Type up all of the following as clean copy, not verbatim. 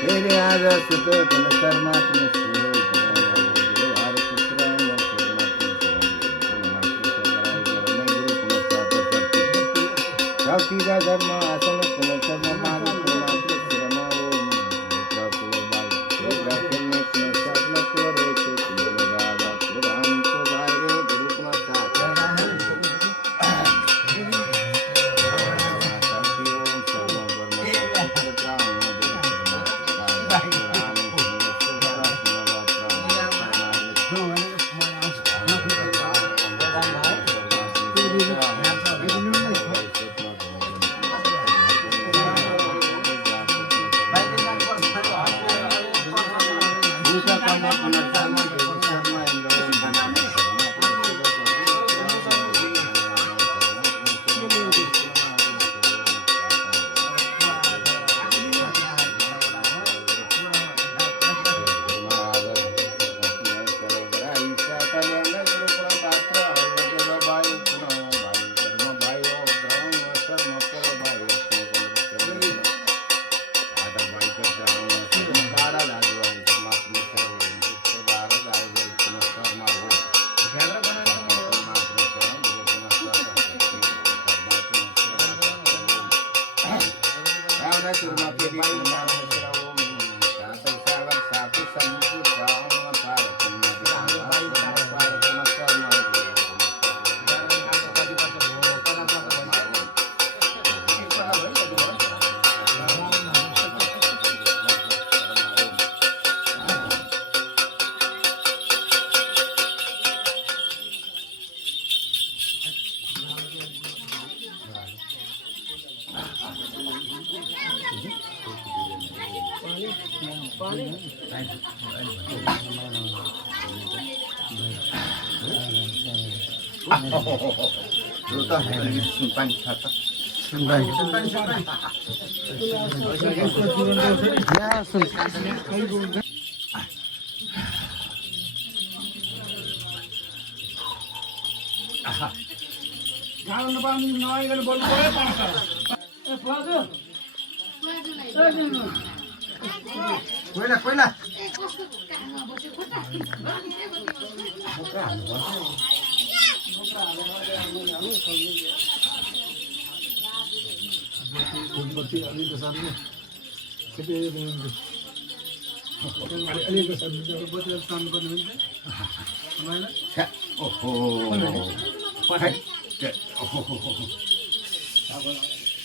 फेरि आज सुतो परमात्मा शक्तिका धर्म आसन पुनर्धर्म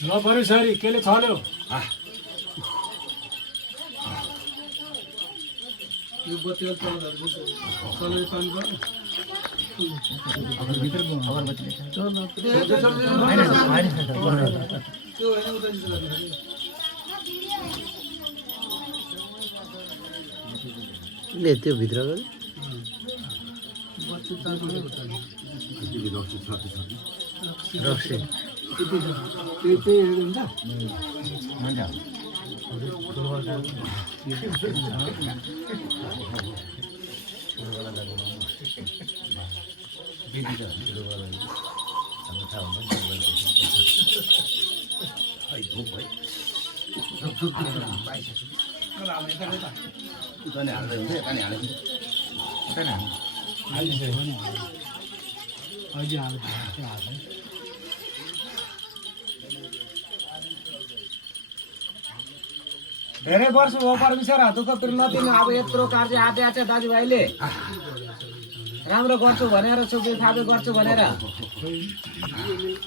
नपऱ्यो सरी केले छल्यो यो बत्ती त्यो भित्र रक्सी धेरै वर्ष हो परमेश्वर दुःख नदिनु। अब यत्रो कार्य आएको छ दाजुभाइले राम्रो गर्छु भनेर सुबे थाबे गर्छु भनेर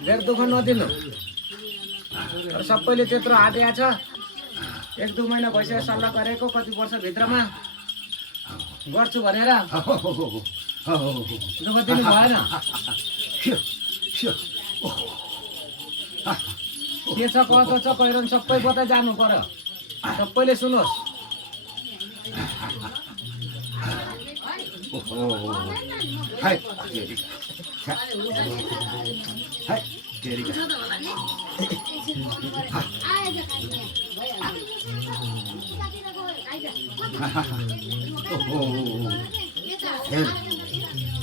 धेरै दुःख नदिनु। सबैले त्यत्रो आएको छ, 1-2 महिना भइसक्यो सल्लाह गरेको, कति वर्षभित्रमा गर्छु भनेर दुःख दिनु भएन। के छ कसो छ पहिरन सबै बता जानु पर्यो, सबैले सुनोस्।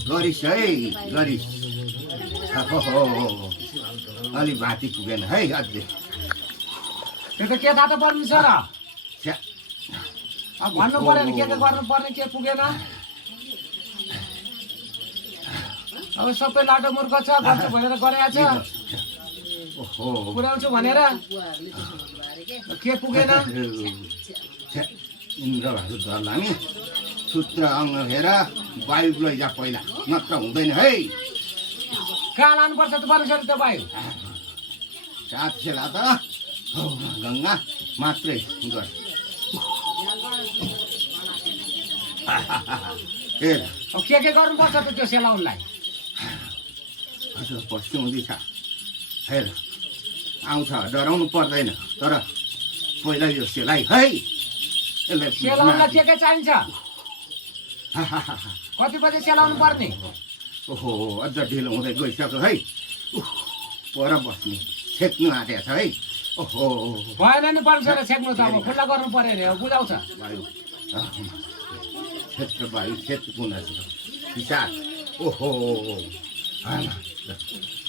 गरिस् है गरिस्, अलि भाती पुगेन है अझै। त्यो त के थाहा त परमेश्वर, अब भन्नु पर्यो नि के गर्नु पर्ने के पुगेन अब सबै लाटो मूर्ख छ गर्छु भनेर गरेको छ ओहो पुर्याउँछु भनेर के पुगेन इन्द्रबहादुर दर्लामी सूत्र अङ्ग हेर वायु लैजा पहिला नत्र हुँदैन है कहाँ लानुपर्छ त पर्छ त भाइ सात सेला त गङ्गा मात्रै गर हेर अब के गर्नुपर्छ त त्यो सेलाउनलाई हजुर पस्नु हुँदैछ हेर आउँछ डराउनु पर्दैन तर पहिला यो सेलाइ है यसलाई सेलाउनलाई के चाहिन्छ कति बजे सेलाउनु पर्ने ओहो अझ ढिलो हुँदै गइसक्यो है पर बस्ने छेक्नु आँटेको छ है ओहो भएन नि पर्छ र छेक्नु त अब खुल्ला गर्नु पर्यो नि बुझाउँछ वायु क्षेत्र वायु क्षेत्र कुना विचार ओहो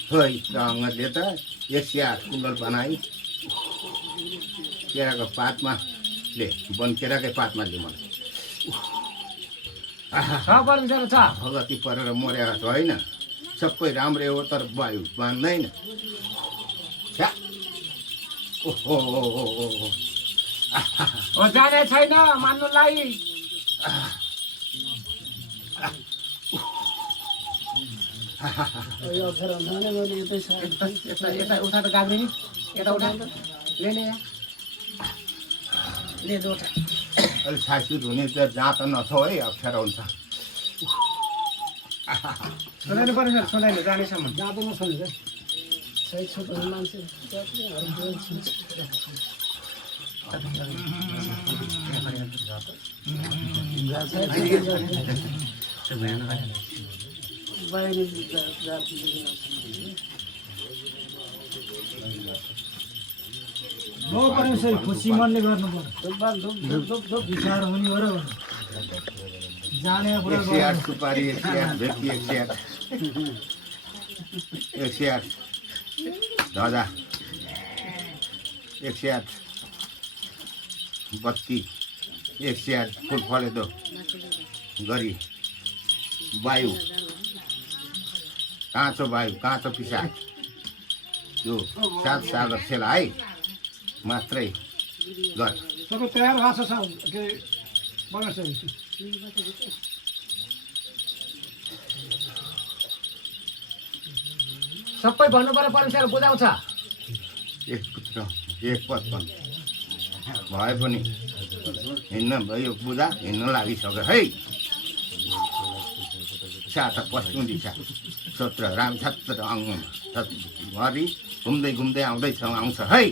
खोइ रङ्गले त एसिया कुण्डल बनाइ केराको पातमा ले वन केराकै पातमा ले मलाई छ भगती परेर मरेर त होइन सबै राम्रै हो तर वायु बान्दैन ओहो जाने छैन मान्नुलाई यता उठा त गाग्री नि यता उठा ले उठा अलिक सासुत हुने त जहाँ त नछौ है अप्ठ्यारो हुन्छ सुनाइनु पर्यो सर सुनाइनु जानेसम्म जाँदैन छोडेर सही छोटो मान्छे खुसी मनले गर्नु पर्यो विचार हुने हो र जाने 108 सुपारी 108 भेटी 108 दादा 108 बत्ती 108 फुल फलेदो गरी वायु काँचो पिसाब यो सात सागर सेला है मात्रै गर सबै तयार भएको छ के बनाएको छ सबै भन्नु पर्यो परमेश्वर बुझाउँछ एक पुत्र एक पद पनि भए पनि हिँड्न भयो बुझा हिँड्न लागिसक्यो है साता पस्नु दिशा सत्र राम छत्र अङ्गमा घरि घुम्दै आउँछ है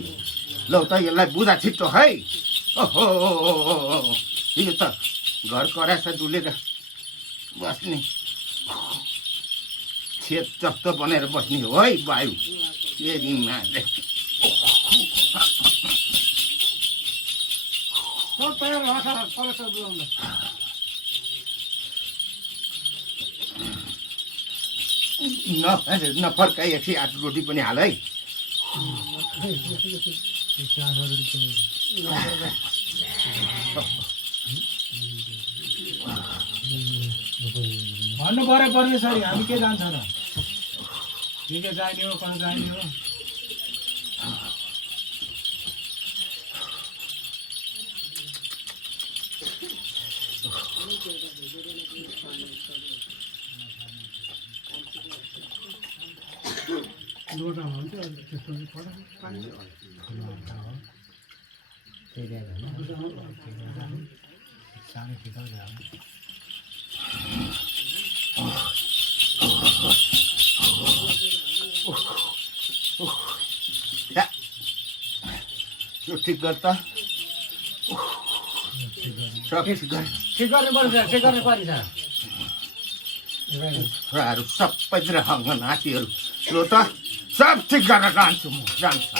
लौ त यसलाई बुझा छिट्टो है ओहो यो त घर करास डुलेर बस्ने छेद जस्तो बनाएर बस्ने हो है वायु तयार भएको छ बुझाउँदा नफर्काइ 108 रोटी पनि हाल है भन्नु पर्यो परमेश्वरी हामी के जान्छ र के चाहिने हो कहाँ चाहिने हो यो ठिक गर त सब ठिक गर ठिक गर्नु पर्छ ठिक गर्नु पर्छ छोराहरू सबैतिर नातिहरू लो त सब ठिक गरेर जान्छु म जान्छु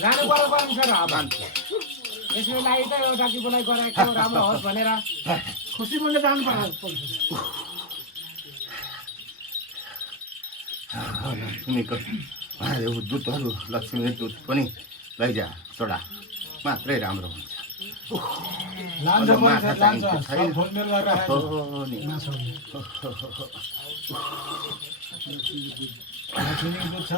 जानु पर्यो परमेश्वर अब यसको लागि त एउटा बोलाइ गराएको राम्रो होस् भनेर खुसी मनले जानु पर्यो लक्ष्मीको दूतहरू लक्ष्मी दूत पनि लैजा छोडा मात्रै राम्रो हुन्छ लान्छ अझ पनि माछा छ, लान्छ चाहिन्छ, सब छैन। फोनमेल गरेर राखेको छ। हो नि माछाहरू। फिलिङ दुध छ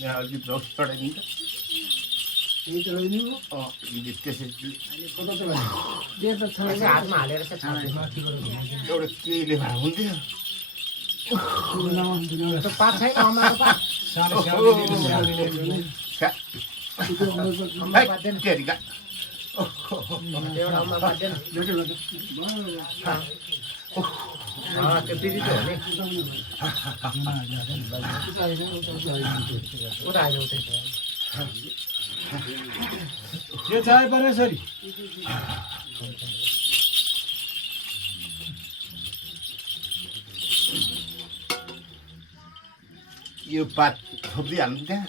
यहाँ अलिकति रस चढाइदिन्छ त्यसरी हातमा हालेर चाहिँ एउटा केहीले भए हुन्थ्यो त्यो पात छैन अम्माको पात साढे छ्या, अम्मा पात दिएन तेरिका। एउटा अम्मा पात दिएन त्यो दिदी त हो नि उता आएन उतै के चाहे परेश्वरी यो पात थोपिदिइहाल्नु त्यहाँ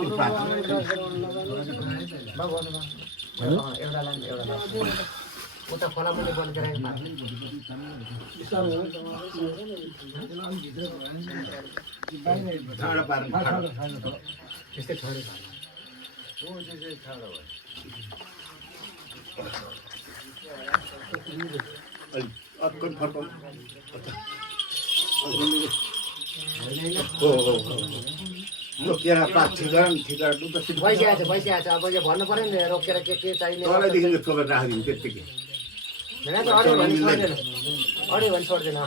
यो पात एउटा लान्छ एउटा लान्छ उता खोला मुनि बन्द गराएको पात ठाडो पार्नु ठाडो। त्यस्तै ठहरे अलिक अर्को फर्काउनु हो म केरा पात ठिका दुध त भइसकेको छ अब यो भन्नु पर्यो नि रोकेर के चाहिने तलैदेखि चोकेर राखिदिनु त्यत्तिकै होइन त अडियो भने छोड्दैन अडियो भने छोड्दैन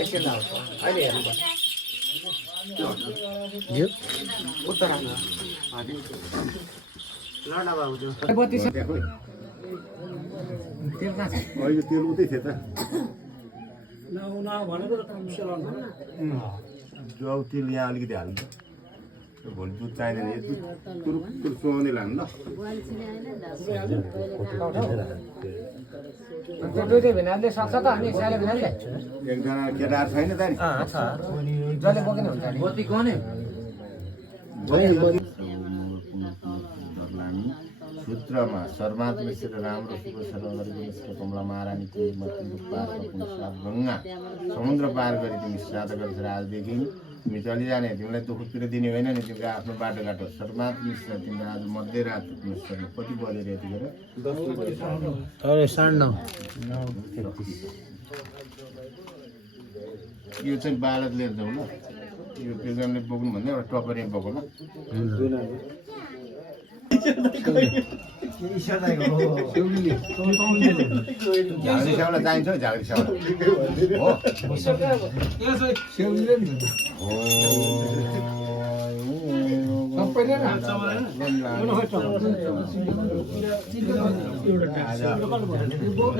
एकछिन लाउँछ अहिले हेर्नु पर्छ उत्तर राम्रो लडा बाबु त्यो बत्ती छ त्यहाँ खोइ तेल कहाँ छ अहिले तेल उतै थियो त जौ तेल यहाँ अलिकति हाल्नु त भोलि दुध चाहिँदैन यो दुध तुरुक तुरुक सुहाउने लानु ल त्यो दुधै भिनाले सक्छ त अनि साले भिनाले एकजना केटाहरू छैन त नि छ जसले बोकेन हुन्छ नि बत्ती गने सूत्रमा सर्वात्मेश्वर राम्रो शुभ सर्व गरेको कमला महारानी गङ्गा समुद्र पार गरी तिमी श्राद्ध गर्छ आजदेखि तिमी चलिजाने तिमीलाई दुःख पिरो दिने होइन नि तिमीले आफ्नो बाटोघाटो सर्वात्मेश्वर तिमीले आज मध्यरात कति बजेर यतिखेर यो चाहिँ बालक लिएर जाउँ ल यो प्रोग्रामले बोक्नु भन्दा एउटा टपरी बोक ल झाँक्री स्याउला चाहिन्छ हौ झाँक्री स्याउला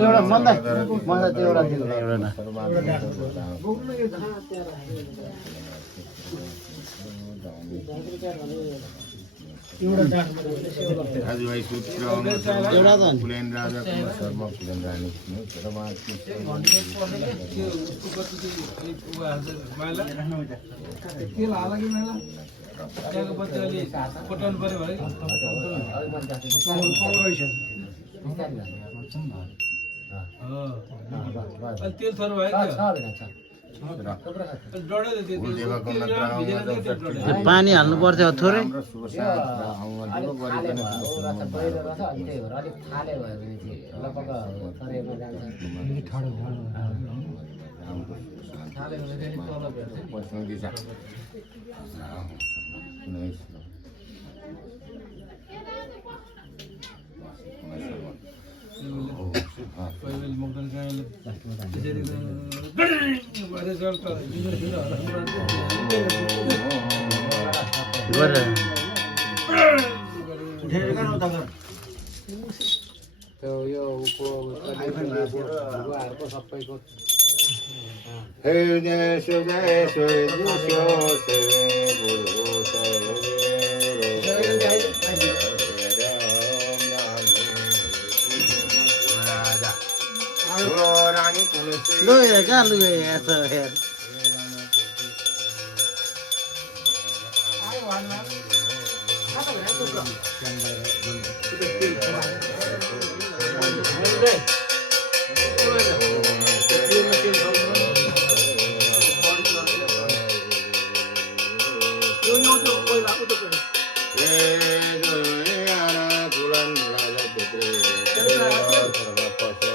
एउटा मलाई त्यो एउटा दिनु एउटा दाजुभाइ सूत्र फुलेन राजा शर्मा फुलेन रानी पटाउनु पर्यो भने तेल थोरो भयो पानी हाल्नु पर्थ्यो थोरै यो गुवाहरूको सबैको हे जय जय लुगे कहाँ लुगे यसो हेर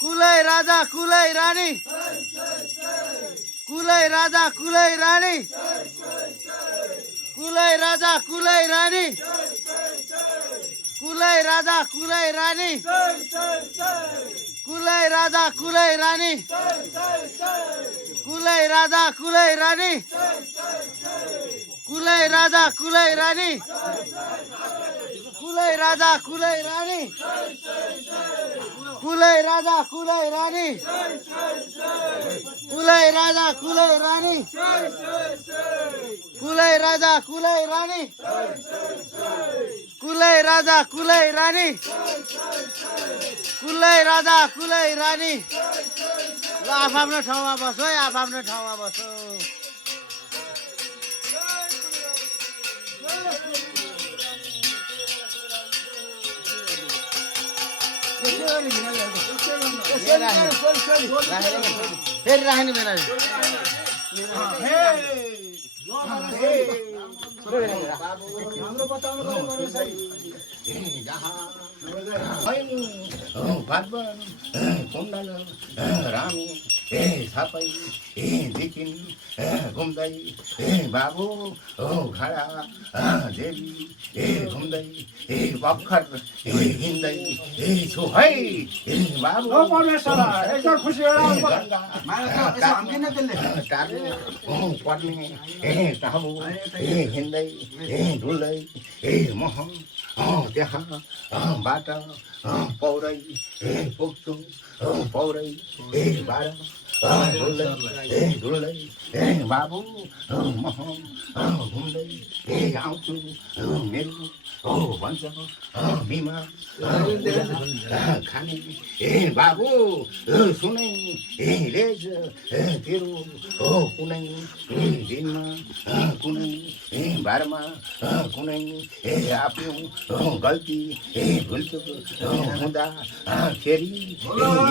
कुलै राजा कुलै रानी कुलै राजा कुलै रानी कुलै राजा कुलै रानी कुलै राजा कुलै रानी कुलै राजा कुलै रानी कुलै राजा कुलै रानी कुलै राजा कुलै रानी कुलै राजा कुलै रानी कुलै राजा कुलै रानी कुलै राजा कुलै रानी कुलै राजा कुलै रानी कुलै राजा कुलै रानी कुलै राजा कुलै रानी ल आफ्नो ठाउँमा बस्नु है आफ्नो ठाउँमा बस्नु फेरि राख्ने बेला हाम्रो बताउनु पर्यो सरी कुण्डल रामी सबै देखिन् घुम्दै बाबु खडा देवी घुम्दै भर्खर हिँड्दै छु है बाबु पर्ने टाबु हिँड्दै डुल्दै मह त्यहाँबाट पौरै पुग्छु पौरै बाट डुल्दै बाबु म घुम्दै आउँछु मेरो भन्छ बिमा खाने बाबु सुनै रेज तेरो कुनै दिनमा कुनै बारमा कुनै आफ्नो गल्ती भुल्चुक हुँदा फेरि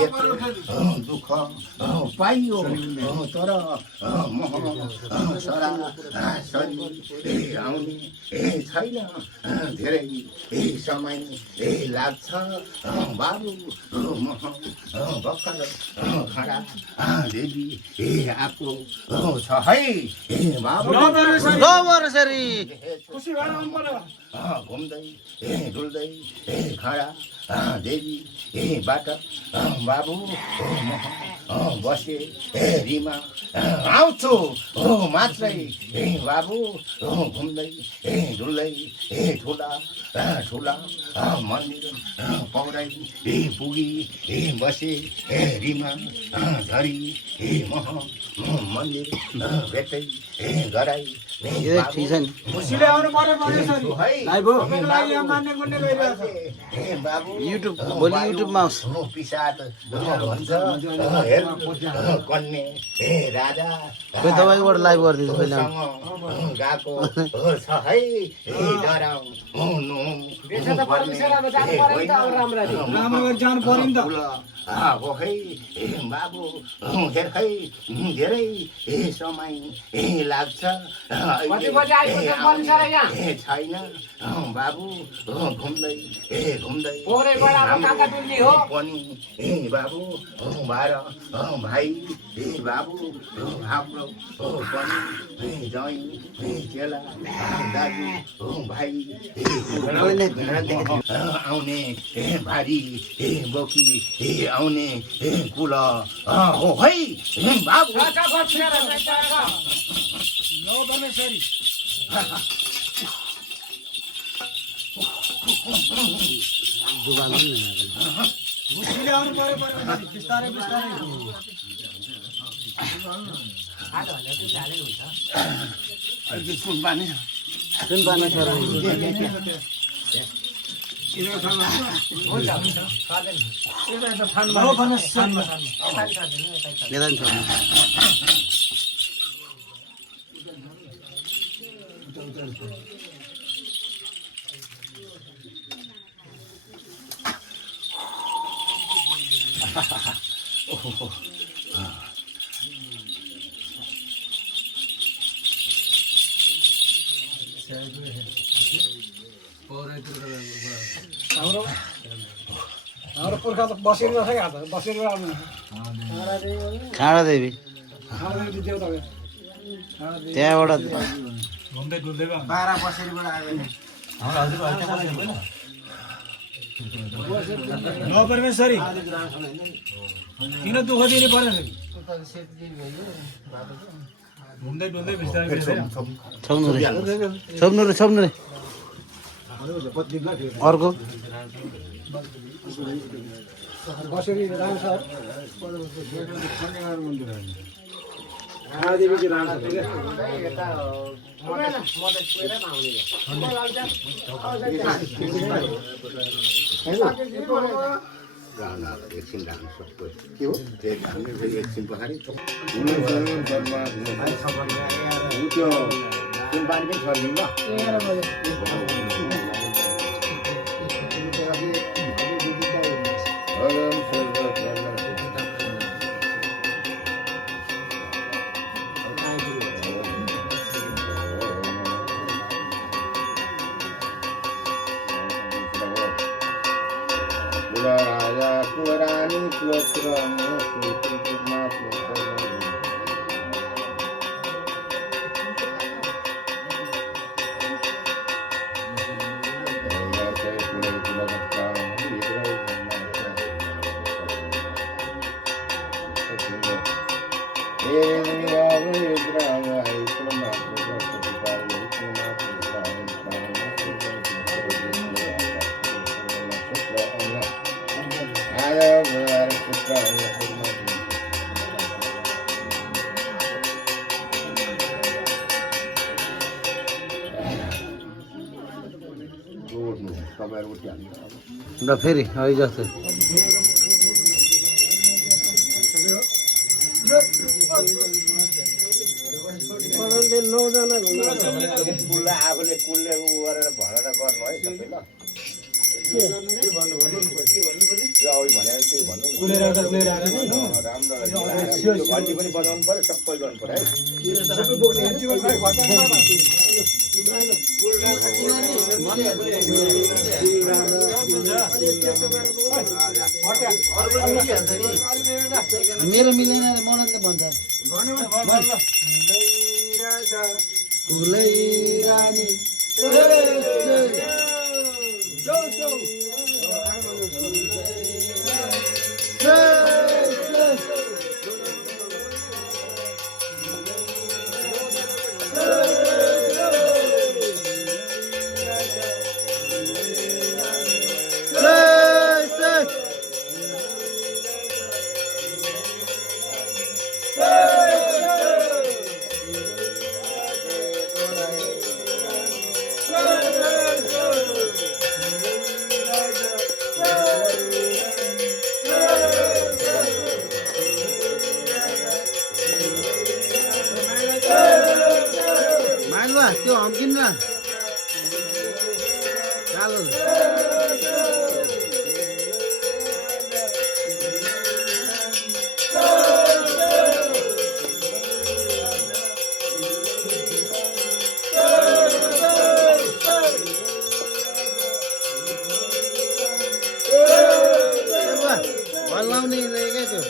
यत्रो दुःख पाइयो तर म सरी आउने छैन धेरै समय लाग्छ बाबु म भर्खर खडा देवी आएको छ है बाबु घुम्दै डुल्दै खडा देवी बाट बाबु बसे रिमा आउँछु मात्रै बाबु घुम्दै डुल्दै ठुला ठुला मन्दिर पौरै पुगी बसे रिमा धरी मन्दिर भेटै गराई युट्युब भोलि युट्युबमा आउँछ कन्ने राजा खोइ तपाईँबाट लाइभ गरिदिन्छु पहिला गएको छ है डराउनु जानु पर्यो नि त हो है बाबु हेर है धेरै समय लाग्छ छैन बाबु घुम्दै घुम्दै पनि बाबु भाइ बाबु हाम्रो पनि जय चेला दाजु भाइ आउने भारी बोकी आउने कुल हो है बाबु बिस्तारै बिस्तारै सुनपानी सर हाम्रो पुर्खा त बसेर बसेको आज बसेर आउनु काँडा देवी हाम्रो देउता हो त्यहाँबाट घुम्दै डुल्दै गयो 12 बसेरीबाट आयो नपरमेश्वरी किन दुःख दिनु पर्यो घुम्दै डुल्दै बिस्तारै बिस्तारै छोप्नु रे अर्को बसेरी राम सर महादेवीको राम सर एकछिन राख्नु सक्छ के हो एकछिन पछाडि त्यो पानी पनि छर्किनु राजा कुरानी ल फेरि है जस्तो आफूले कुलले उ गरेर भनेर गर्नु है सबै ल राम्रो घन्टी पनि बजाउनु पर्यो सबै गर्नु पर्यो मेरो मिलेन मननले भन्छ कुलै रानी त्यो हम्किन न कालो हल्लाउने क्या त्यो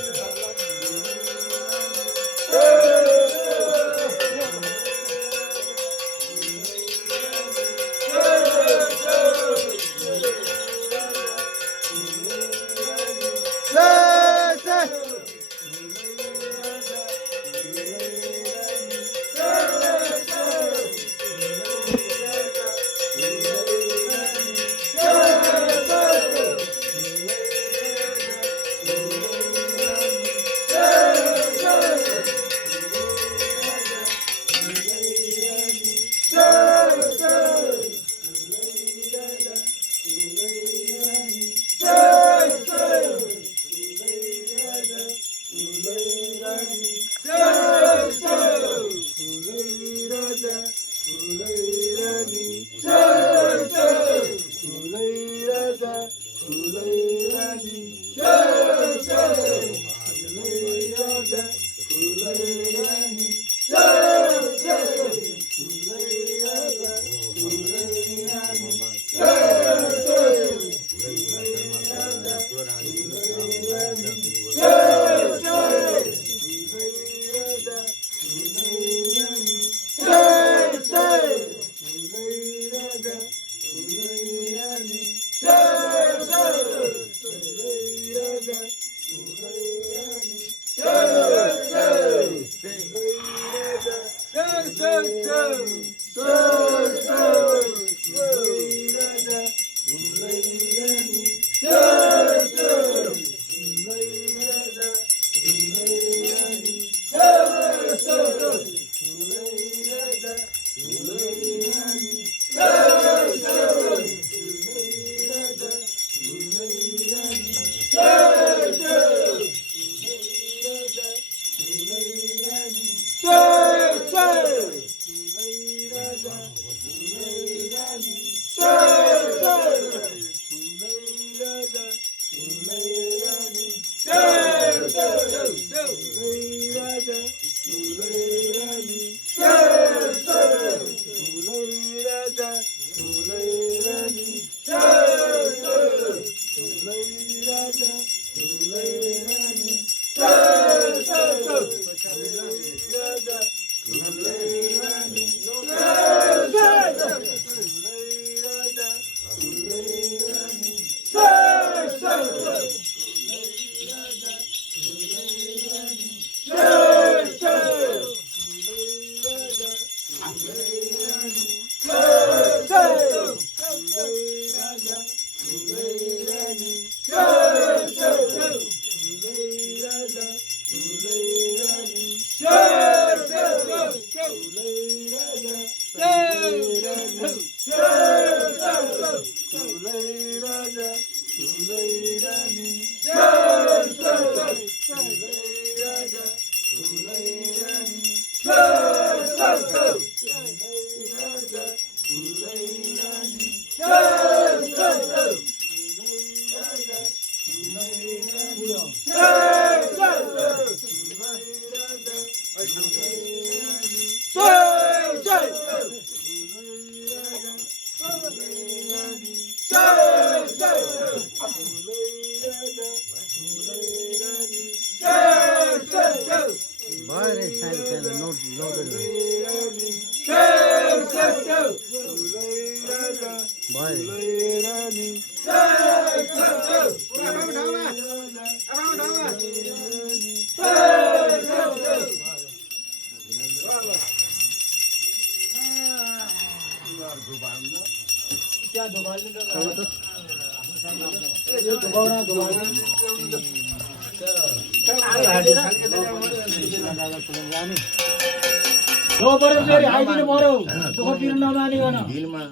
दिलमा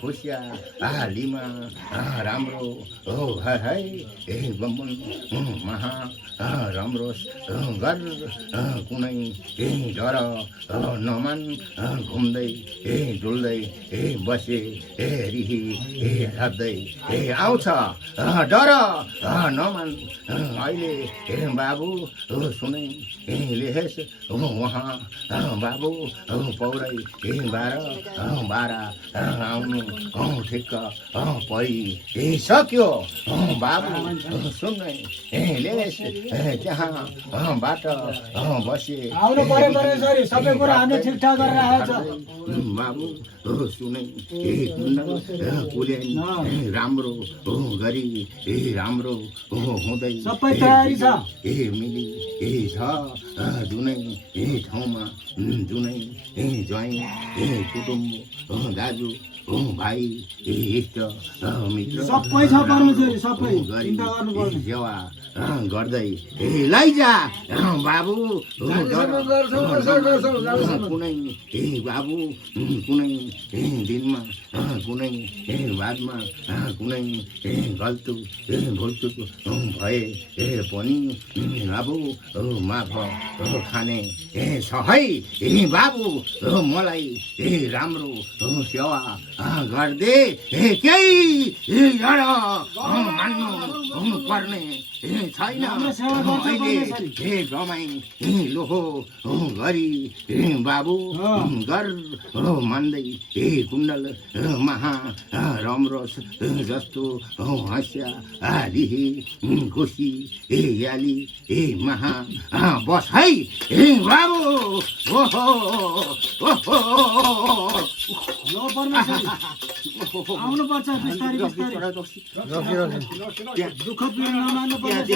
खुसिया लिमा राम्रो हो है बम्बन महा रमरोस गर कुनै डर नमान घुम्दै डुल्दै बसे रिही राख्दै आउँछ डर नमान अहिले बाबु सुनै लेखेस उहाँ बाबु पौरै 12 आउनु ठिक्क परिसक्यो बाबु सुन्नै लेखेस त्यहाँबाट बसे आउनु पर्यो सरी सबै कुरा हामीले ठिकठाक गरेर राखेको बाबु सुनै कुल्याई राम्रो गरी राम्रो हुँदै सबै तयारी छ मिली छ जुनै ठाउँमा जुनै ज्वाइँ कुटुम्ब दाजु भाइ इष्ट मित्र सबै छ परमेश्वरी सबै चिन्ता गर्नु पर्दैन सेवा गर्दै लैजा बाबु कुनै बाबु कुनै दिनमा कुनै बादमा कुनै गल्तु भुल्चुक भए पनि बाबु माफ खाने छ है बाबु मलाई राम्रो सेवा गर्दे केही जड मान्नु पर्ने छैन अहिले जमाई लोहो गरी बाबु गर मान्दै कुण्डल महा रमरस जस्तो हँस्या लिही खुसी याली महा बस है बाबु ओहो आउनुपर्छ बिस्तारै बिस्तारै दुःख पिर नमान्नु पर्छ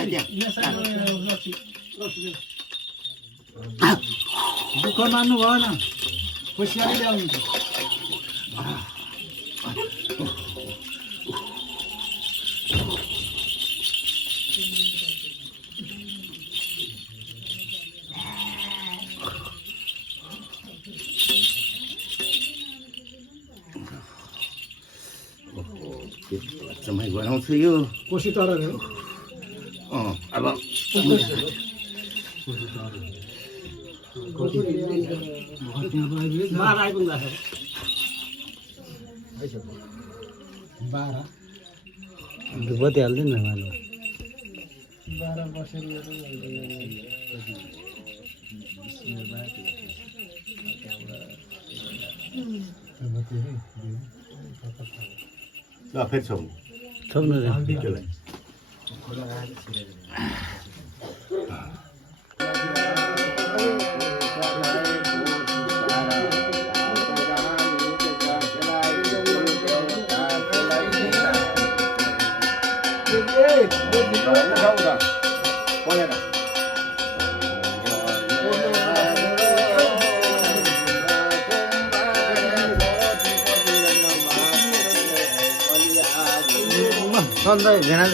दुःख मान्नु भएन खुसियाली ल्याउनु समय बनाउँछु यो कोसी तर अब बत्ती हाल्दैन मानु 12 बसेर ल फेरि छौँ छोप्नु त्यसलाई सन्दै भेना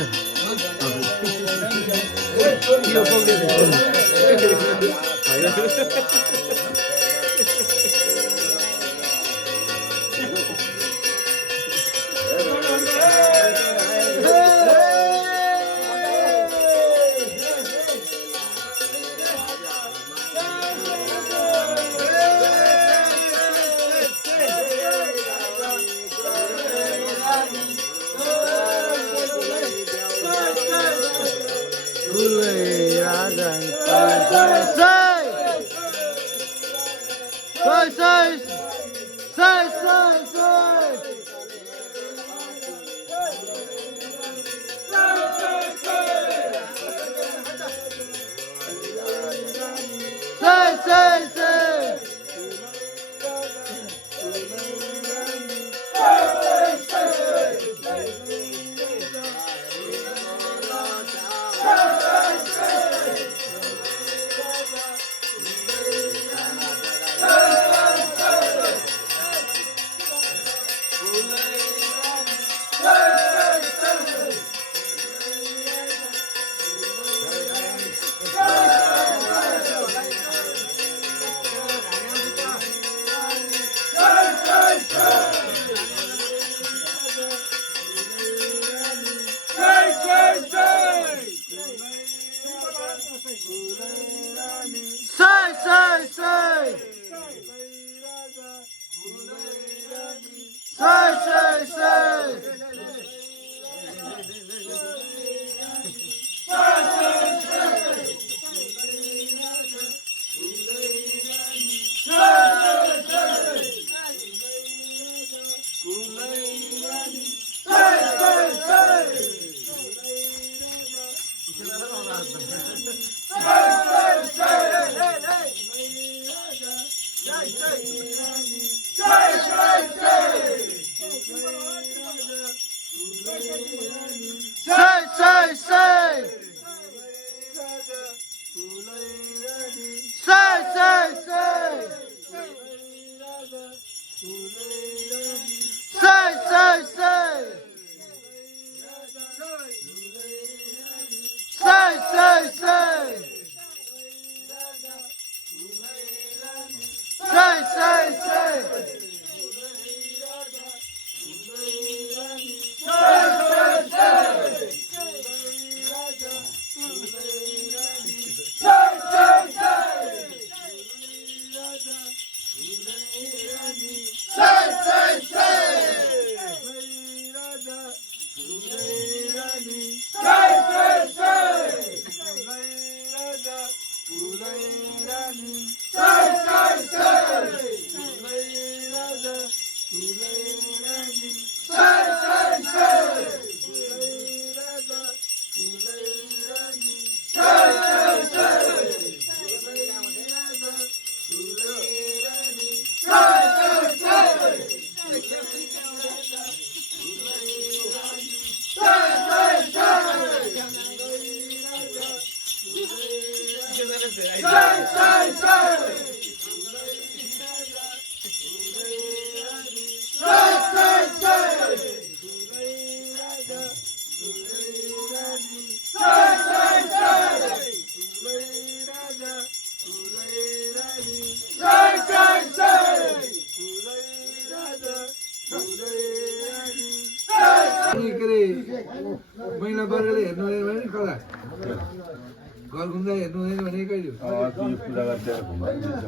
पूजा गरेर घुम्न मिल्छ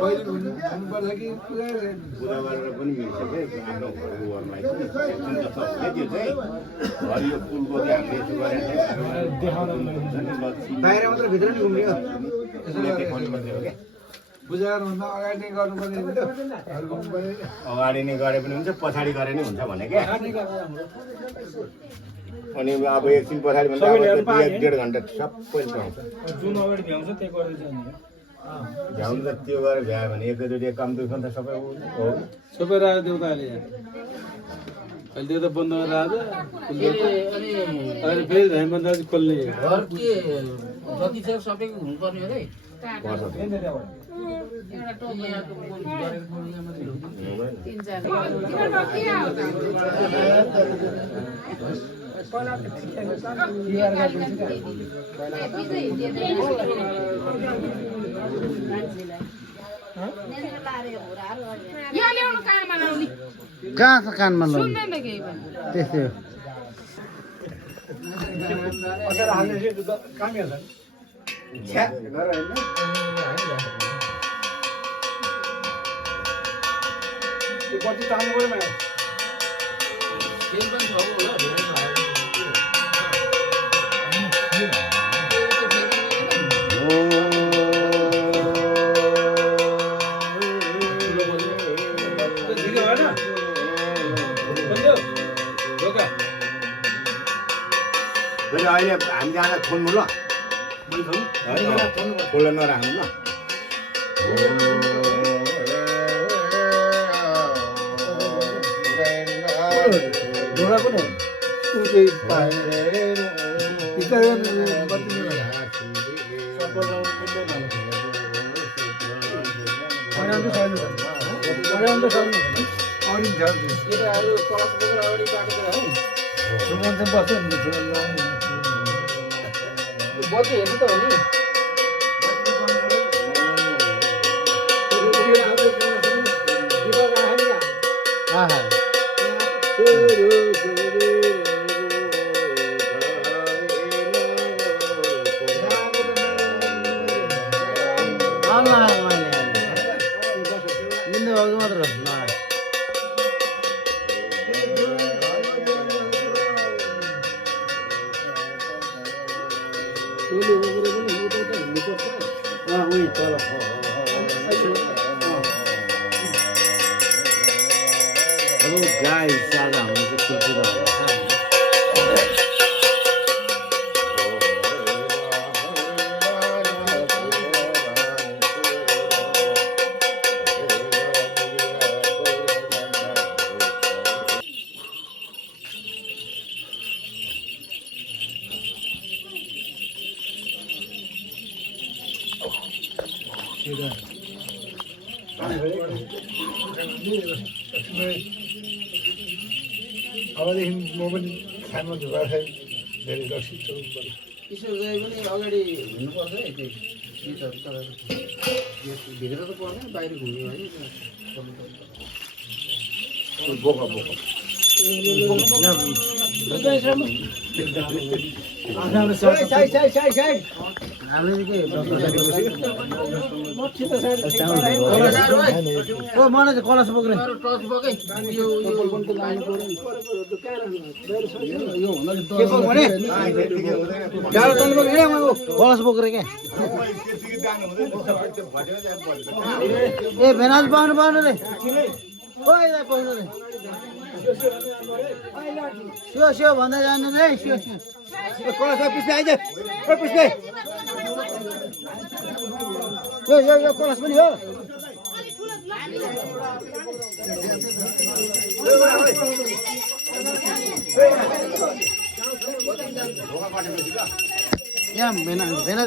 पहिले हुनुपर्छ कि पुरा पूजा गरेर पनि मिल्छ कि आफ्नो घरको वरलाई जुन जस्तो हुन्छ त्यो चाहिँ हरियो फुलको चाहिँ हामीले यसो गरेर बाहिर मात्र भित्र नि घुम्ने हो देखाउने मात्रै हो क्या पूजा गर्नुभन्दा अगाडि नै गर्नुपर्ने हुन्छ अगाडि नै गरे पनि हुन्छ पछाडि गरे नि हुन्छ भने क्या अनि अब एकछिन पछाडि भन्दा अब 1.5 घन्टा सबैले पाउँछ जुन अगाडि भ्याउँछ त्यही गरिदिन्छ नि भ्याउनु त त्यो गरेर भ्यायो भने एकैचोटि काम दुख्छ नि त सबै हो सबै राजा देउताले अहिले त्यो त बन्द गरेर राजा अहिले फेरि धाइ बन्द खोल्ने घर के जति छ सबैको हुनुपर्ने हो रे पर्छ एउटा टोकियाको गरेर खोल्ने मात्रै हो तिन चार यहाँ ल्याउनु कानमा लाउने कहाँ छ कानमा लाउने सुन्दैन केही पनि त्यस्तै हो असार हाल्ने काम हेर्छ त्यो बत्ती तान्नु पऱ्यो मलाई तेल पनि छ होला धेरै भयो फेरि अहिले हामी जाँदा खोल्नु ल खोल्न नराख्नु ल ढोडा पनि हो त्यही केटाहरू कलस बोकेर अगाडि बाटो है बत्ती हेर्नु त हो नि गाई सादा हुनु चाहिँ पूजा अबदेखि म पनि खानमा झुका खाइ धेरै रक्सी चलाउनु पर्यो ईश्वर गए पनि अगाडि हुनुपर्छ है त्यो गीतहरू तर भित्र त पर्दैन बाहिर घुम्यो भने बोका बोका मलाई चाहिँ कलश बोक्ने टच बोकै कलश बोक्रे क्या ए भेनाज पाउनु पाउनु रे पाउनु रे स्यो स्यो भन्दै जानु रे स्यो स्यो कलश पिछे आइज पिछे यो कलश पनि हो यहाँ भेना भेना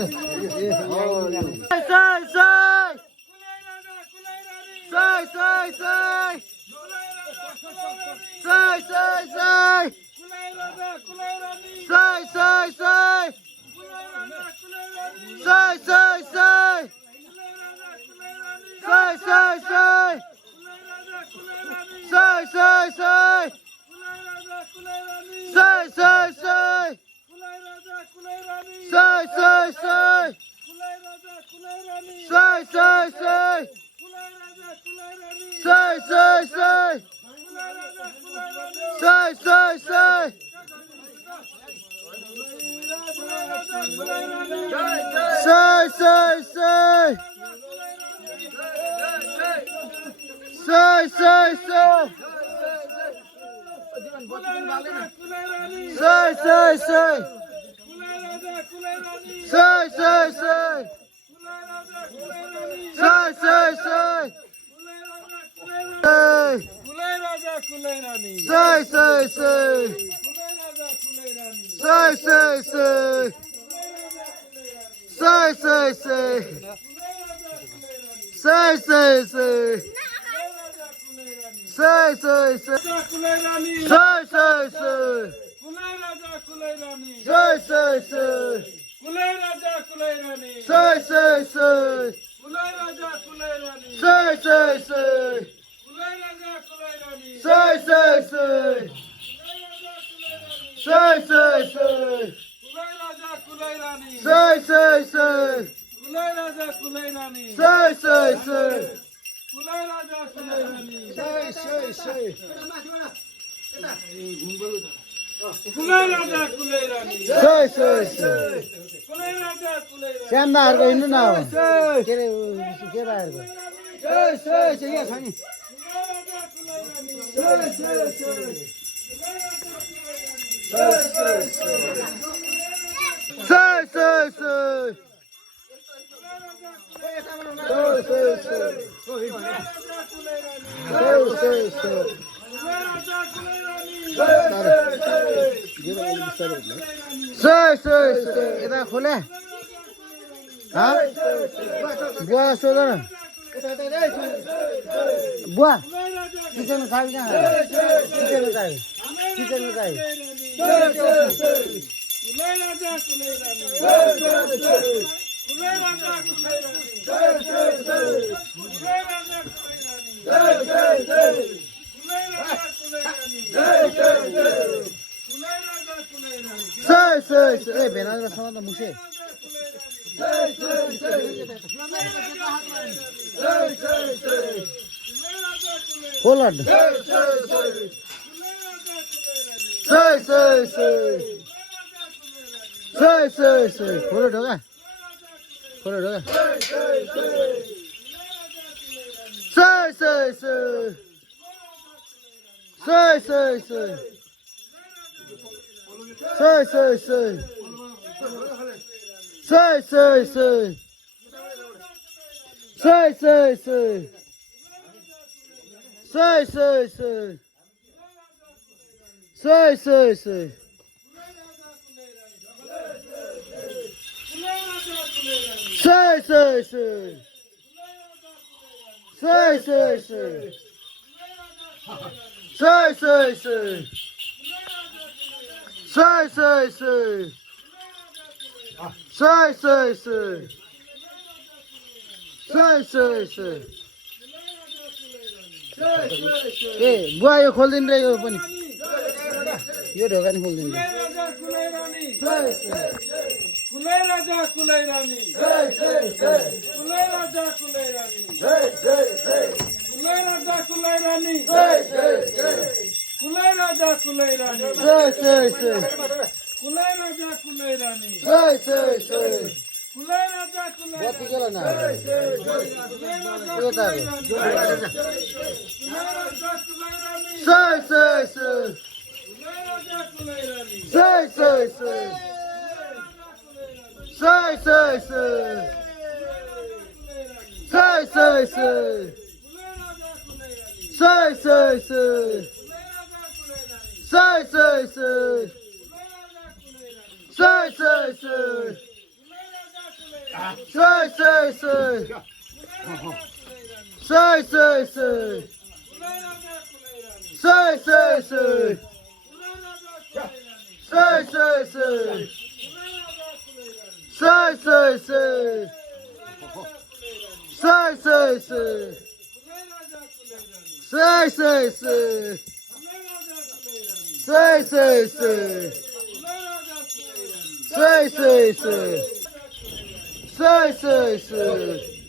Say, say, say. Say, say, say. Say, say, say. Say, say, say. Say, say, say. Say, say, say. Say, say, say. Say, say, say. कुलै राजा कुलै रानी Say, say, say. Say, say, say. Say, say, say. Say, say, say. Say, say, say. कुलै रानी Say, say, say. कुलै राजा कुलै रानी Say, say, say. कुलै राजा कुलै रानी Say, say, say. कुलै राजा कुलै रानी Say, say, say. कुलै राजा कुलै रानी Say, say, say. Say, say, say. कुलै राजा कुलै रानी Say, say, say. कुलै राजा कुलै रानी Say, say, say. कुलै राजा कुलै रानी Say, say, say. कुलै राजा कुलै रानी Say, say, say. कुलै राजा कुलै रानी श्यामदाहरूको हिँड्नु न हो के अरे केटाहरूको Say, say, say. यहाँ छ नि Say, say, say. Say, say, say. Say, say, say. Say, say, say. Say, say, say. Say, say, say. यता खोले बुवा सोध न बुवा किचन खाइ कहाँ किचन खाइ किचन खाइ कुलै राजा कुलै रानी कुलै राजा कुलै रानी कुलै राजा Say, say, say. ए भेनाजमा सँग त मुसे खोल Say, say, say. Say, say, say. खोलो ढोका खोलो ढोका Say, say, say. Say, say, say. Say, say, say. Say, say, say. Say, say, say. Say, say, say. Say, say, say. Say, say, say. Say, say, say. Say, say, say. Say, say, say. Say, say, say. Say, say, say. ए बुवा यो खोलिदिनु रे यो पनि यो ढोका नि खोलिदिनु कुलै राजा कुलै रानी कुलै राजा कुलै रानी कुलै राजा कुलै रानी कुलै राजा कुलै रानी कुलै राजा कुलै रानी Say, say, say. कुलै राजा कुलै रानी Say, say, say. कुलै राजा कुलै बत्ती केला न कुलै राजा यो त कुलै राजा कुलै रानी Say, say, say. कुलै राजा कुलै रानी Say, say, say. Say, say, say. Say, say, say. Say, say, say. Say, say, say. Say, say, say. Say, say, say. Say, say, say. Say, say, say. Say, say, say. Say, say, say. Say, say, say. Say, say, say. Say, say, say. Say, say, say. Say, say, say.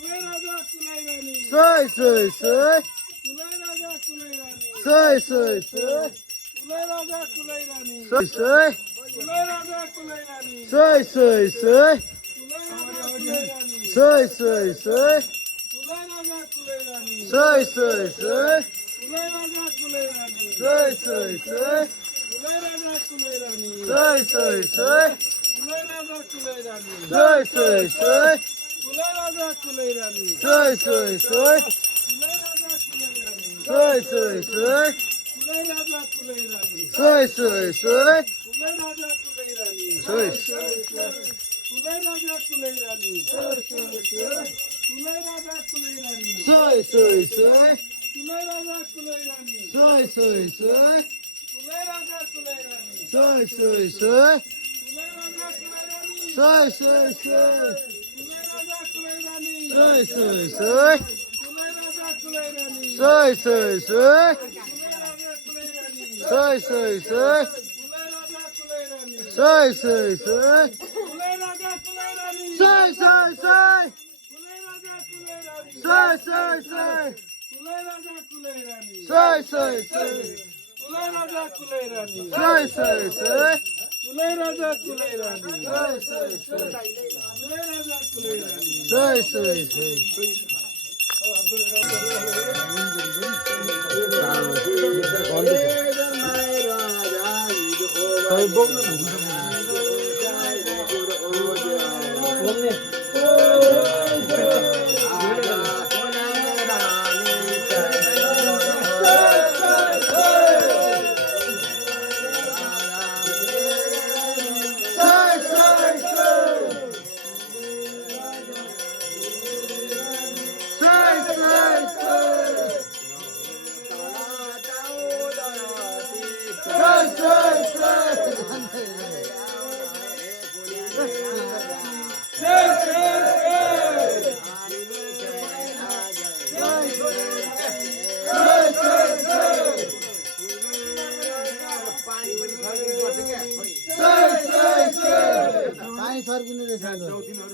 कुलै राजा कुलै रानी सय सय सय कुलै राजा कुलै रानी सय सय सय कुलै राजा कुलै रानी सय सय कुलै राजा कुलै रानी सय सय सय कुलै राजा कुलै रानी सय सय सय कुलै राजा कुलै रानी सय सय सय कुलै राजा कुलै रानी सय सय सय कुलै राजा कुलै रानी सय सय सय कुलै राजा कुलै रानी सय सय सय कुलै राजा कुलै रानी सय सय सय कुलै राजा कुलै रानी सय सय सय कुलै राजा कुलै रानी सय सय सय कुलै राजा कुलै रानी सय कुलै राजा कुलै रानी कुलै राजा कुलै रानी सय सय सय कुलै राजा कुलै रानी सय सय सय कुलै राजा कुलै रानी सय सय सय कुलै राजा कुलै रानी सय सय सय कुलै राजा कुलै रानी सय सय सय कुलै राजा कुलै रानी सय सय सय कुलै राजा कुलै रानी सय सय सय कुलै राजा कुलै रानी सय सय सय कुलै राजा कुलै रानी सय सय सय कुलै राजा कुलै रानी सय सय सय कुलै राजा कुलै रानी सय सय सय कुलै राजा कुलै रानी सय सय सय कुलै राजा कुलै रानी सय सय सय कुलै राजा कुलै रानी सय सय सय पानी सर्किने रहेछ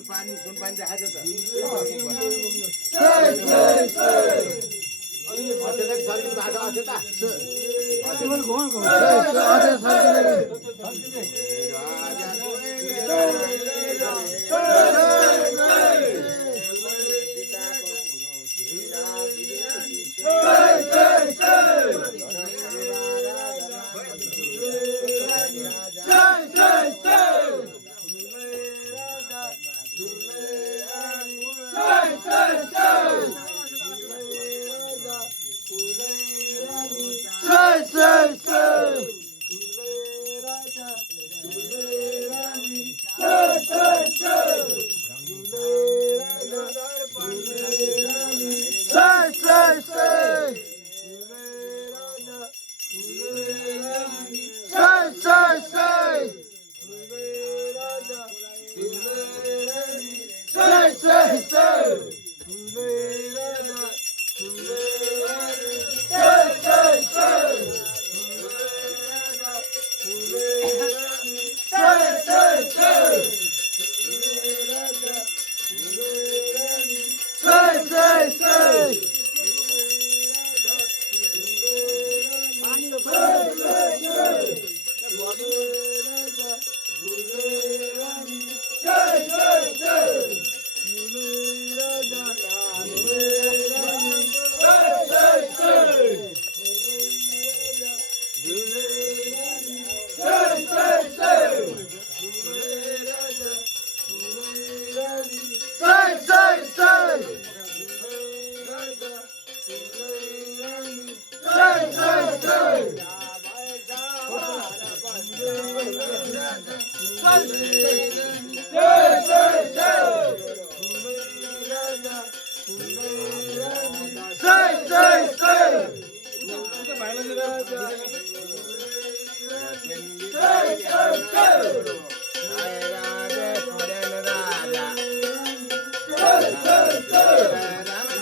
पानी सुन पानी राखेको छ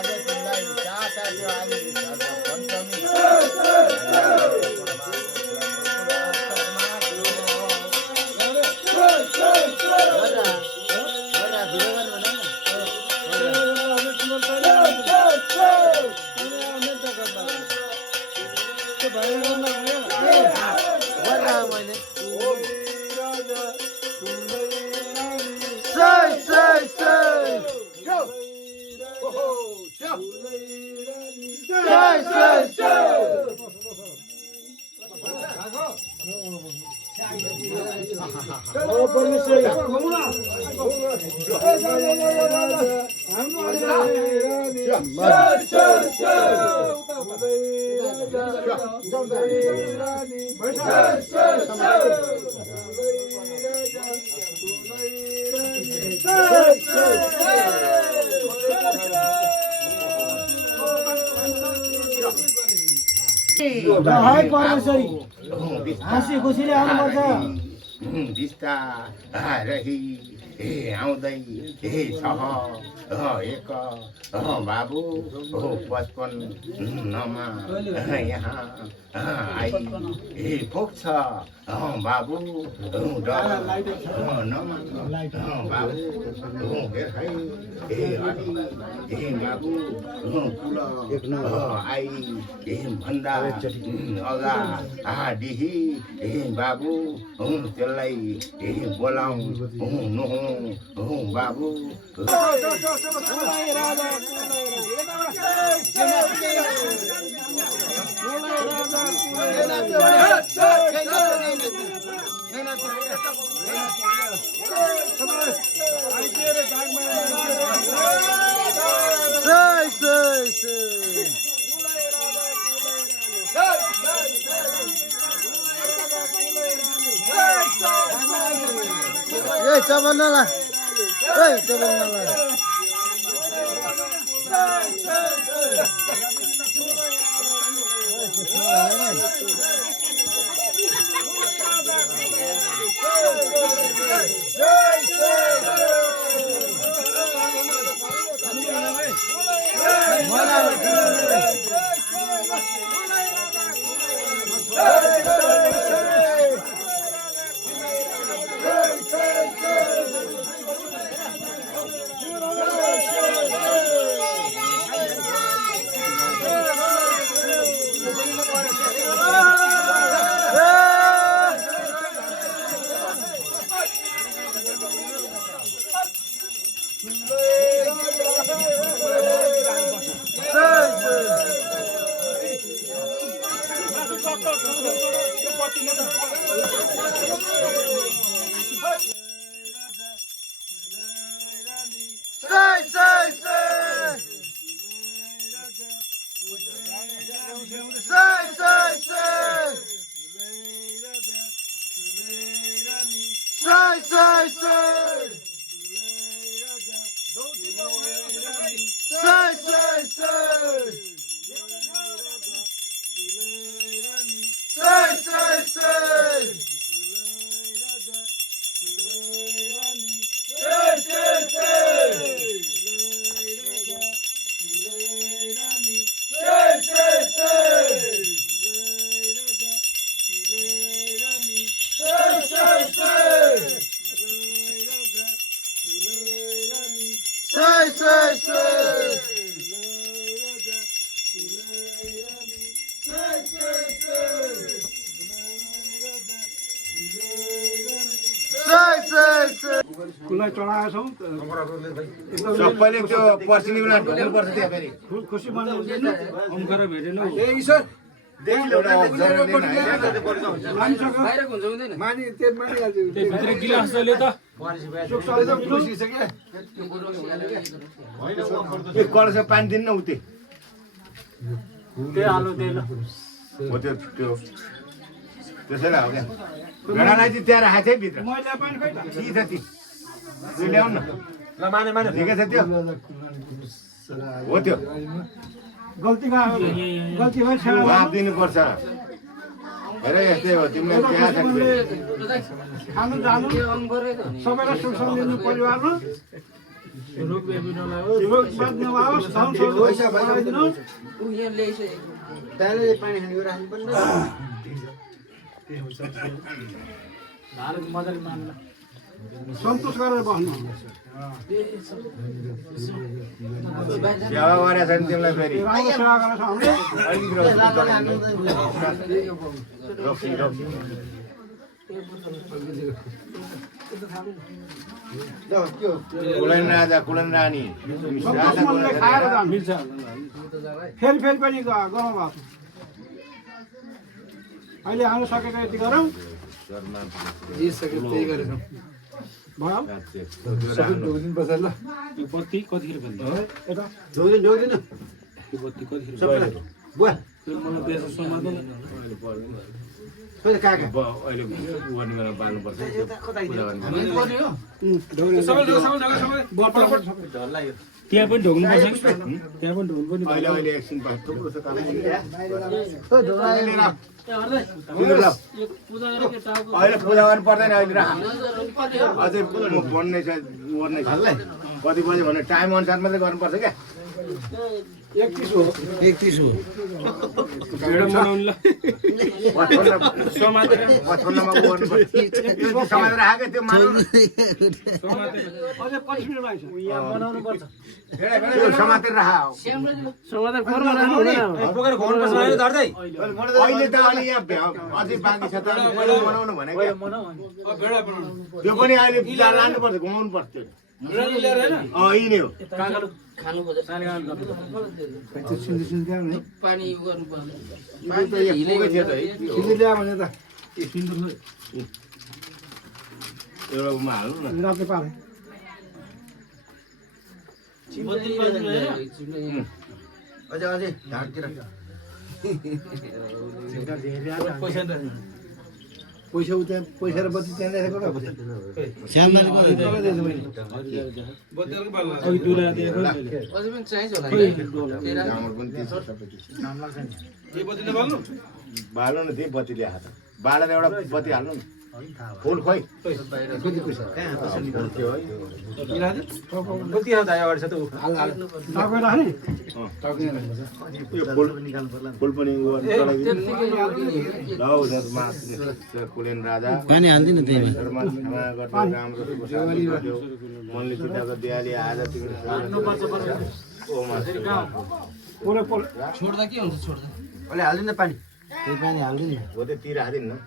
आज तिमीलाई चाहता जो हामी पञ्चमी हाय परमेश्वरी हाँसी खुसीले आउनुपर्छ बिस्तारै हे आउँदै हे छह एक बाबु 55मा यहाँ आई हे पुग्छ बाबु डर नमान बाबु हे बाबु कुल आई हे भन्दा अगाडिही हे बाबु त्यसलाई बोलाउनु बाबु चबन्नला चबन्नला कुललाई चढाएका छौँ सबैले त्यो पर्सिनी बेला ढोक्नुपर्छ त्यहाँ फेरि खुसी मनाउँदैन अम्खरा भेटेन कलश पानी दिन्न उते हो त्यो त्यसैले हो क्या घडालाई चाहिँ त्यहाँ राखेको छ है भित्र के छ ती त्यो ल्याउनु न ठिकै छ त्यो हो त्यो माफ दिनुपर्छ हेर यस्तै हो तिमीले त्यहाँ खानु जानु सबैलाई सुख सम्झिनु परिवारमा रोग बात नआओस् ठाउँ बनाइदिनु ऊ यहाँ ल्याइसकेको त्यसले पानी खानेको राख्नु पर्छ सन्तोष गरेर बस्नु सेवा गरेको छैन तिमीलाई फेरि राम्रो सेवा गर्न छ हामीले रोक्सी रोक्सी कुलन राजा कुलन रानी मनले खाएर जानु मिल्छ फेरि फेरि पनि गरौँ भएको अहिले आउनु सकेको यति गरौँ भयो यो बत्ती कतिखेर बन्द यता जोगिदिनु यो बत्ती कतिखेर बुवा त्यो मलाई बेस समाधान खोइ काका अहिले गर्ने बेला बाल्नुपर्छ त्यहाँ पनि ढोग्नु पर्छ कि त्यहाँ पनि ढोग्नु पनि अहिले अहिले एकछिन बाद थुप्रो छ काम अहिले पूजा गर्नु पर्दैन अहिले राख अझै म भन्ने छ गर्ने छ कति बजे भने टाइम अनुसार मात्रै गर्नुपर्छ क्या 31 हो 31 हो भेडा बनाउनुलाई समातेर पछन्नमा गर्नुपर्छ समाज राखेको त्यो मानौ समातेर अझै 25 मिनेट बाँकी छ यहाँ बनाउनु पर्छ त्यो समातेर राख समातेर फोरमा राख्नु हुँदैन बोकेर घुमाउनु पर्छ अहिले धर्दै अहिले त अलि यहाँ अझै बाँकी छ त बनाउनु भनेको भेडा बनाउनु त्यो पनि अहिले लानुपर्छ घुमाउनु पर्छ त्यो भेडा ल्याएर हैन यही नै हो खानु खोज्छ पानी गर्नु पर्ने त यहाँ पुगेको थियो त है सिधै ल्यायो भने त एउटा उमा हाल्नु न रातले पारे अझै अझै ढाडतिर पैसा उता पैसा र बत्ती त्यहाँ राखेको अझै पनि चाहिन्छ होला चामल पनि त्यस्तो सबै यो बत्ती नबाल्नु बाल्नु न त्यही बत्ती ल्याएको त बालेर एउटा बत्ती हाल्नु न फुल खोइ कति पैसा कहाँ फुल थियो है कति आउँछ अगाडि छ त टाउको राख्ने यो फुल फुल पनि उ चलाइदिनु लौ मास कुलेन राजा पानी हाल्दिनु त्यही शर्मा क्षमा गर्दै राम्रो मनले चिताको दियाली आज तिम्रो ओ मास पोले पोले छोड्दा के हुन्छ छोड्दा अहिले हाल्दिनु पानी त्यही पानी हाल्दिनु हो त्यो तिर हालिदिनु न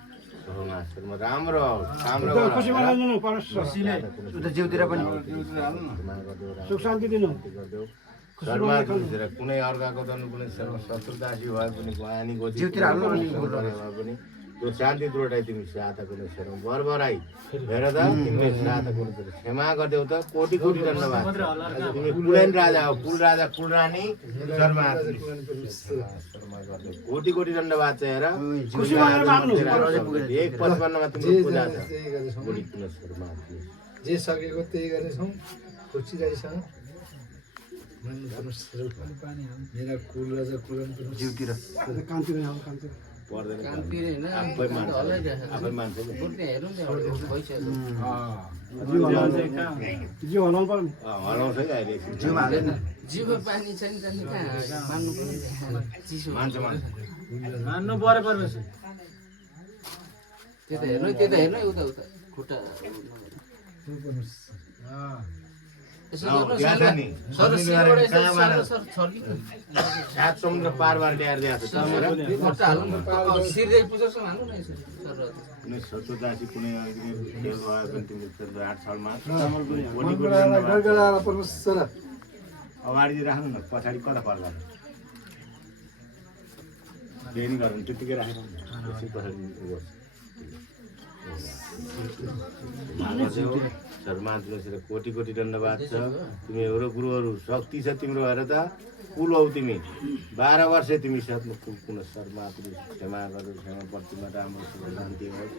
मासमा राम्रो राम्रो खुसी बनाइदिनु परस उता जिउतिर पनि सुख शान्ति दिनु शर्मा कुनै अर्काको त कुनै शत्रुदासी भए पनि पानीको जिउतिर हाल्नु नि पनि त्यो शान्ति द्रोटाइ तिमी साता कुनै शर्मा बरबराई हेर त तिमीले साता कुनै क्षमा गरिदेऊ त कोटी कोटी धन्यवाद तिमी कुलेन राजा हो कुल राजा कुल रानी शर्मा शर्मा गरिदेऊ कोटी कोटी धन्यवाद छ हेर खुसी भएर माग्नु 155 मा तिम्रो पूजा छ कोटी कुल शर्मा जे सकेको त्यही गरेछौँ खुसी रहेछ मेरा कुल राजा कुलन जिउतिर कान्ति कान्ति पर्दैन कामतिर हैन आफै मान्छ आफै मान्छ नि फुट्ने हेरौँ त्यहाँबाट पैसा जिउ हलाउनु पर्यो हराउँछ कि अहिले एकछिन। जिउमा हाल्दैन जिउमा पानी छैन त्यहाँ कहाँ मान्नु पर्ने चिसो मान्छ मान्छ मान्नु पर्यो परमेश्वर त्यो त हेर्नु उता उता खुट्टा यसो गर्नु यहाँ छ नि सर सिरबाट यसो कहाँ मानेर सर छर्की 7 समुद्र पारबाट ल्याएर दिएको छ खुट्टा हाल्नु सिरले पुछौँ हाल्नु न यसरी सर कुनै शत्रुदासी कुनै खेल भयो भने तिमीले 8 सालमा परमेश्वर अगाडि राख्नु न पछाडि कता पर्ला देरी गर्नु त्यतिकै राखेर त्यसै पछाडि शर्मा तुलसी कोटी कोटी धन्यवाद छ तिमी एउटा गुरुहरू शक्ति छ तिम्रो भएर त कुल हौ तिमी 12 वर्ष तिमी साथमा कुल पुनः शर्मा तुलसी क्षमा गर्नु क्षमा प्रतिमा राम्रो सुख शान्ति होस्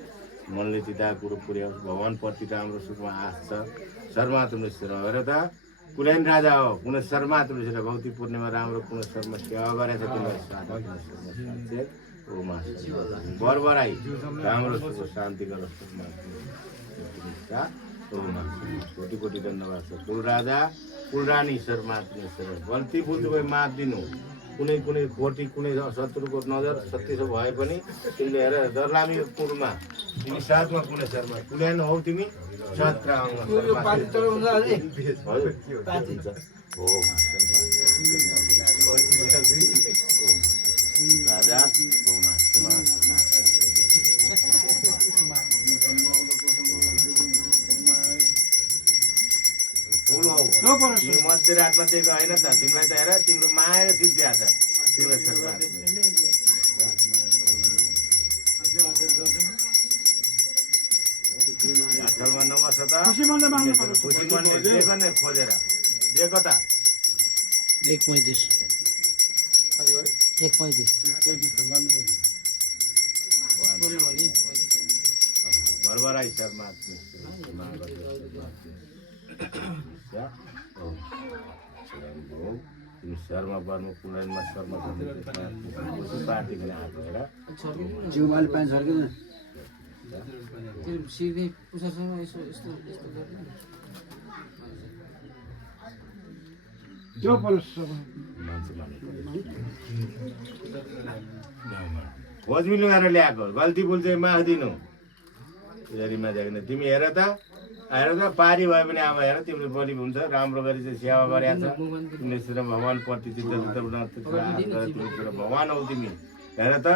मनले चिता कुरो पुर्याओस् भगवान प्रति राम्रो सुखमा आश छ शर्मा तुलसी भएर त कुलेन राजा हो पुनः शर्मा तुलसी भौतिक पूर्णिमा राम्रो पुनः शर्मा सेवा गरेछ तिमीलाई साधा ओ मा बरबराई राम्रो सुख शान्ति गरोस् कोटी कोटी धन्यवाद छ। कुल राजा कुल रानी सर मात्नेश्वर गल्ती बुझ्नु भयो मात दिनु। कुनै कुनै कोटी कुनै शत्रुको नजर सत्य भए पनि तिमीले हेर दर्लामी कुलमा तिमी साथमा कुनै शर्मा कुल्यान हौ तिमी छत्र अङ्ग राजा मध्यरातमा दिएको होइन त तिमीलाई त हेर तिम्रो माया जित्या छ तिम्रो अचलमा नबस त खुसी मनले दिएको नै खोजेर दिएको त 1.35 बरबर आई शर्मा तिमी शर्मा पर्नु कुलैनमा शर्मा पार्टी पनि आएको हेर जिउमाले पानी छर्किँदैन सिधै पुछासँग यसो यस्तो यस्तो गर्दैन खोजबिन गरेर ल्याएको गल्ती भुल चाहिँ माफ दिनु जरिमा देख्ने तिमी हेर त पारी भए पनि अब हेर तिम्रो बलि हुन्छ राम्रो गरी चाहिँ सेवा गरेका छ तिमीले सुर भगवान् प्रति भगवान् हौ तिमी हेर त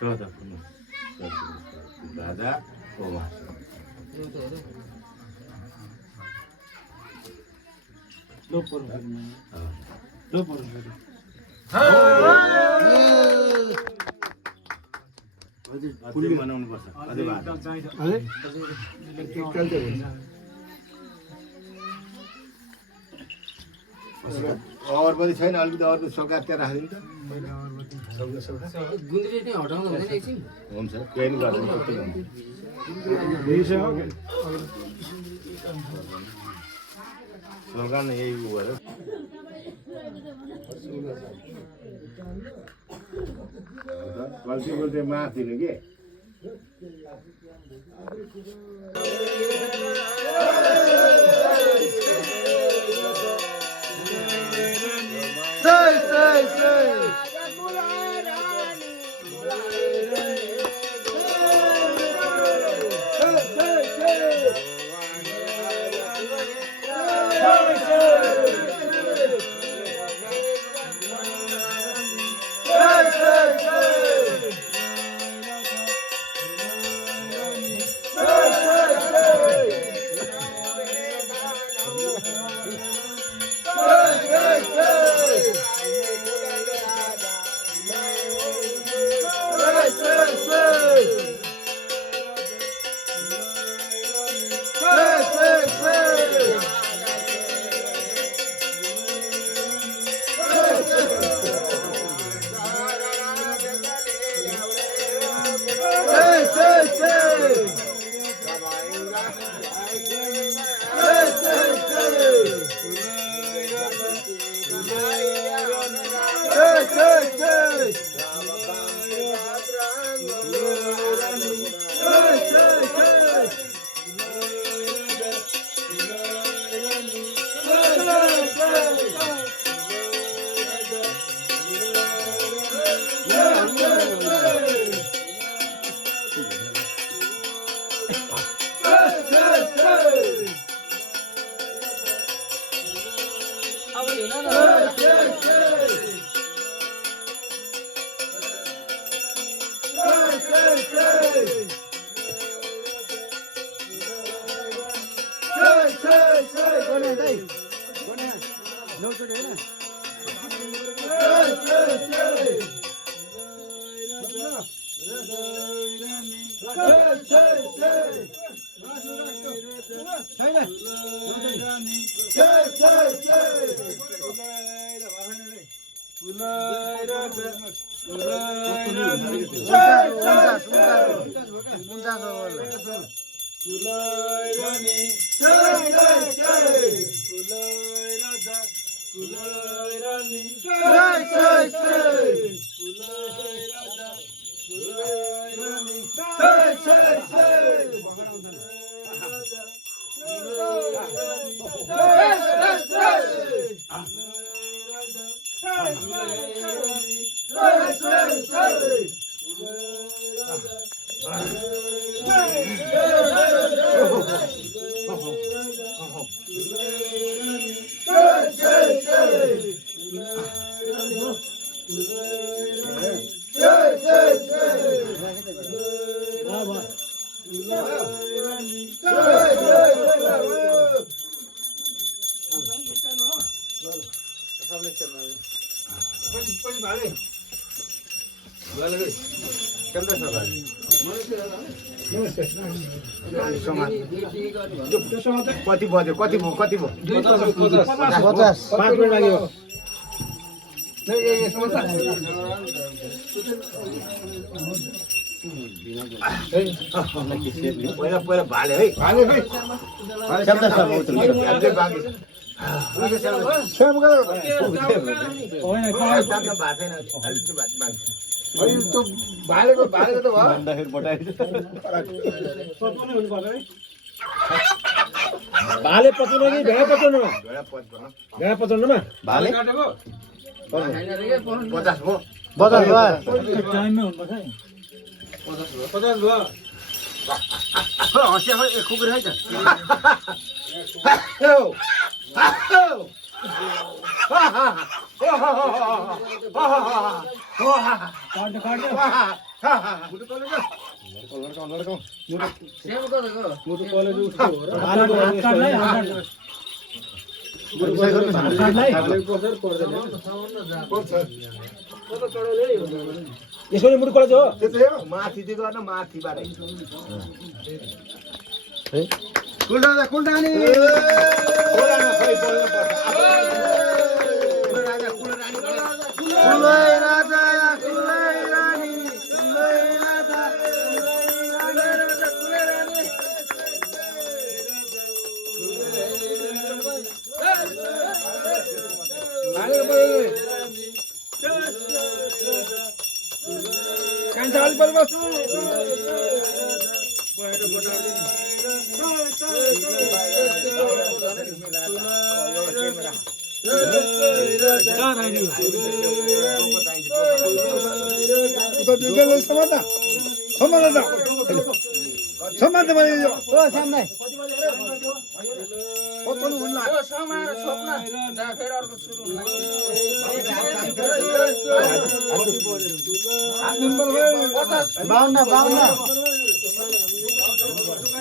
सोध राजा मनाउनु पर्छ अगरबत्ती छैन अलिकति अरू सौगात त्यहाँ राखिदिनु गुन्द्री चाहिँ हटाउँदा हुँदैन एकछिन हुन्छ केही नि गर्दैन सौगात यही भएर गल्ती बोल्दै माफ दिनु के कति बज्यो कति भयो कति भयो 50 5 मिनेट लाग्यो पहिला पहिला भाले है शब्द सब अझै बाँकी छ। होइन दाममा भएको छैन अलिकति बाँकी छ। त्यो भालेको भालेको त भयो भन्दाखेरि बटाइदियो पकाउनै हुनुपर्छ है भाले पचाउनु कि भेडा पचाउनु भेडा पच्पन्न भेडा पचाउनुमा भाले काटेको 50 भयो 50 भयो टाइममै हुनुपर्छ है 50 भयो हँसिया खै एक खुकुर है त यसो मुटु कलेज हो त्यो चाहिँ हो माथि चाहिँ गर्न माथिबाट कुलडानी कुलडानी कुलै राजा कुलै रानी कुलै राजा कान्छ अलि बल बस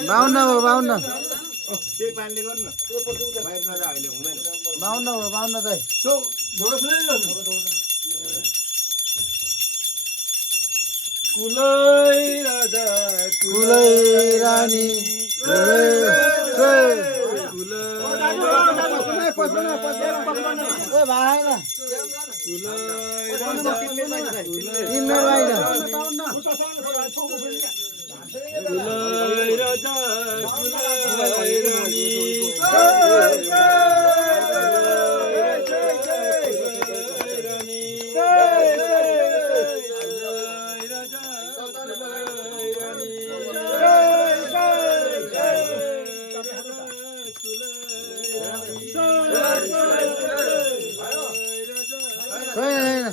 बाउन्न हो 52 त्यही पानीले गर्नु न बाहिर नजा अहिले हुँदैन 52 हो 52 चाहिँ कुलै राजा कुलै रानी कुलै ए भाइ न किन्न भाइ न कुलै राजा कुलै रानी छैन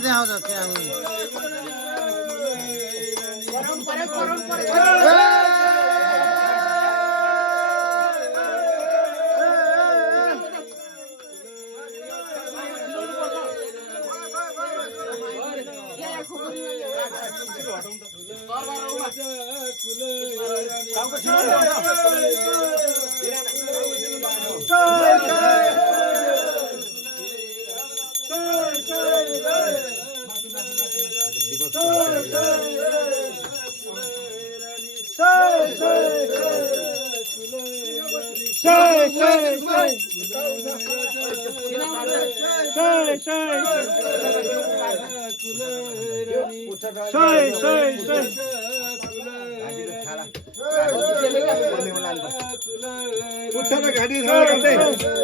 देखाउँछ क्या गाडी